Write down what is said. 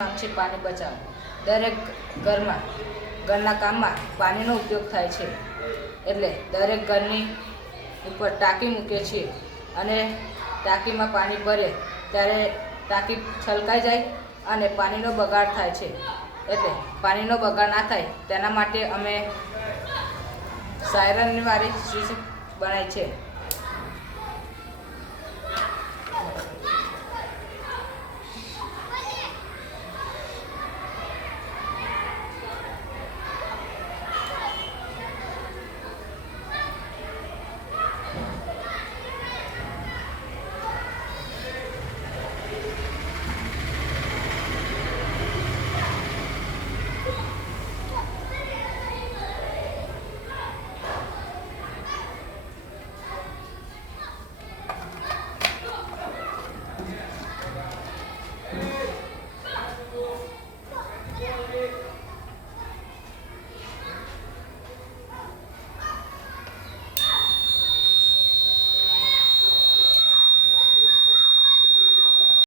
કામ છે પાણી બચાવો. દરેક ઘરના કામમાં પાણીનો ઉપયોગ થાય છે. એટલે દરેક ઘરની ઉપર ટાંકી મૂકે છે અને ટાંકીમાં પાણી ભરે ત્યારે ટાંકી છલકાઈ જાય અને પાણીનો બગાડ થાય છે. એટલે પાણીનો બગાડ ના થાય તેના માટે અમે સાયરનની વાળી સ્વિચ બનાવી છે.